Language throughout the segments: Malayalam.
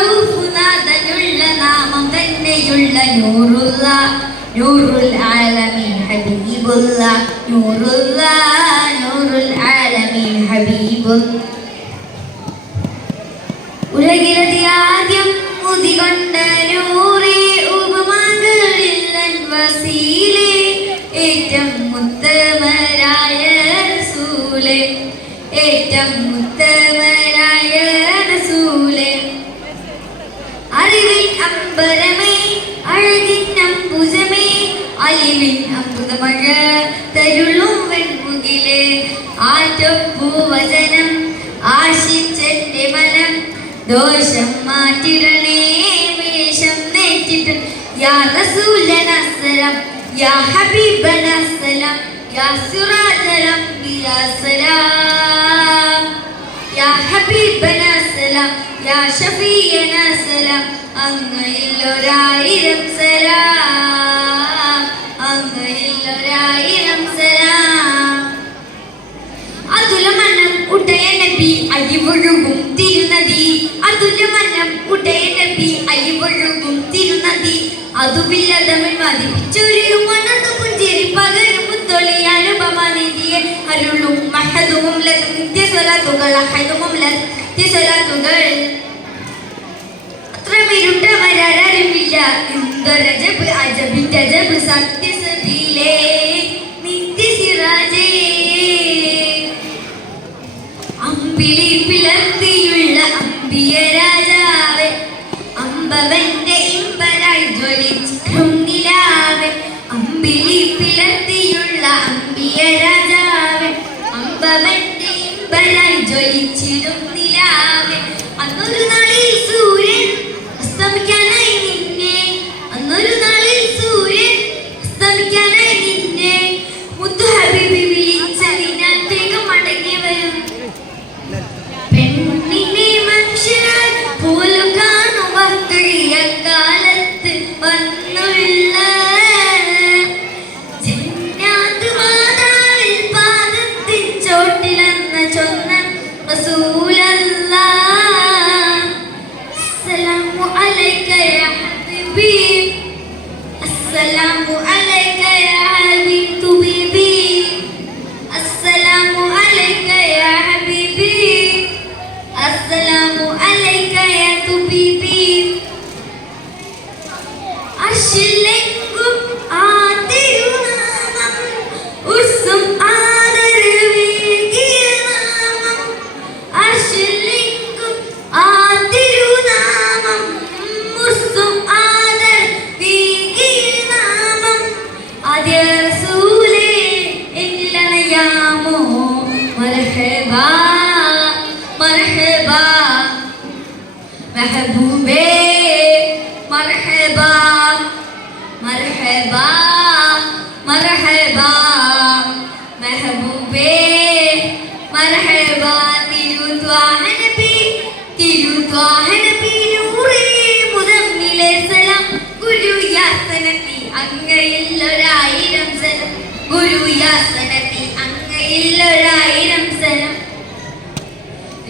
റഊഫുനാഥനുള്ള നാമം തന്നെയുള്ള നൂറുള്ള നൂറുൽ ആലമീൻ ഹബീബുള്ള നൂറുള്ള നൂറുൽ ആലമീൻ ഹബീബുള്ള ഉലകിലതി ആദ്യം മുതികൊണ്ട നൂറേ ഉപമകളില്ലൻ വസീലേ ഏറ്റം മുത്തമരായ റസൂലേ ഏറ്റം മുത്തമരായ റസൂലേ അറിവിൻ അമ്പരമേ അഴകിൻ അമ്പുജമേ അലിവിൻ അമ്പുതമഴ തരുളും വെൺമുകിലേ ആറ്റപ്പൂവചനം ആശിച്ചെന്റെ മനം ദോഷം മാറ്റിടണേ വേഷം നേറ്റിട്ട് യാ റസൂലന സലാം യാ ഹബീബന സലാം യാ സിറാജൽ അംബിയാ സലാം യാ ഹബീബന സലാം യാ ഷഫീയന സലാം അങ്ങയിൽ ഒരായിരം സലാം അങ്ങയിൽ ഒരായിരം സലാം അതുലമനം ഉടയ നബി അലിവൊഴുകും തിരുനദി അതുലമനം ഉടയ നബി അലിവൊഴുകും തിരുനദി അതുവില്ലതമിഴ് മതിപ്പിച്ചൊരു മണതു പുഞ്ചിരി പകരും മുത്തൊളിയാനുപമനിധിയെ അരുളും മഹദും നിത്യസ്വലാത്തുകൾ അഹദും നിത്യസ്വലാത്തുകൾ അത്രമിരുണ്ട വരാറില്ല എന്തൊരജബ് അജബിന്റെ ജബ് സത്യസതിയിലേ നിത്യസിറാജേ അമ്പിളി പിളർത്തിയുള്ള അമ്പിയ രാജാവേ അമ്പവന്റെ ഇമ്പരായി ജ്വലിച്ചിടും നിലാവേ അമ്പിളി പിളർത്തിയുള്ള അമ്പിയ രാജാവേ അമ്പവന്റെ ഇമ്പരായി ജ്വലിച്ചിടും നിലാവേ അന്നൊരു നാളിൽ സൂര്യൻ അസ്തമിക്കാനായി നിന്നെ അന്നൊരു നാളിൽ സൂര്യൻ അസ്തമിക്കാനായി നിന്നെ മുത്തു ഹബീബി വിളിച്ചതിനാൽ വേഗം മടങ്ങി വരും പെണ്ണിനെ മനുഷ്യരാൽ പോലും കാണുക കഴിയ കാലത്ത് വന്നുള്ള ജന്നാത്ത് മാതാവിൽ പാദത്തിൻ ചോട്ടിലെന്ന ചൊന്ന റസൂലല്ലാഹ് അസ്സലാമു അലൈക യാ ഹബീബി അസ്സലാമു അലൈക യാ ഹബീബി അസ്സലാമു അലൈക യാ ഹബീബി അസ്സലാമു അലൈക യാ തുബീബി അർശിലെങ്കും ആ തിരുനാമം ഉർസും ആദരവേകിയ നാമം അർശിലെങ്കും ആ തിരുനാമം ഉർസും ആദരവേകിയ നാമം ആദ്യ റസൂലേ എന്നിലണയാമോ മർഹബാ മർഹബാ മെഹബൂബേ മർഹബാ മർഹബാ മർഹബാ മെഹബൂബേ മർഹബാ തിരുത്വാഹ നബി നൂറേ മുദമ്മിലെ സലാം ഗുരു യാ സനതി അങ്ങയിൽ ഒരായിരം സലാം ഗുരു യാ സനതി അങ്ങയിൽ ഒരായിരം സലാം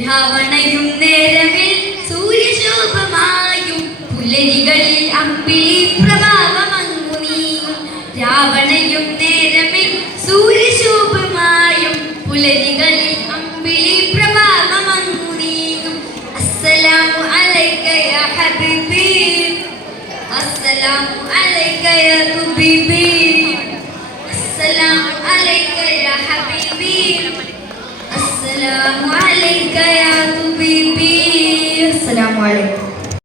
രാവണയും നേരമിൽ സൂര്യശോഭമായും പുലരികളിൽ അമ്പിളി പ്രഭാവമങ്ങു നീയും രാവണയും നേരമിൽ സൂര്യശോഭമായും പുലരികളിൽ അമ്പിളി പ്രഭാവമങ്ങു നീയും അസ്സലാമു അലൈക യാ ഹബീബി അസ്സലാമു അലൈക യാ തുബീബി അസ്സലാമു അലൈക യാ ഹബീബി അസ്സലാമു അലൈക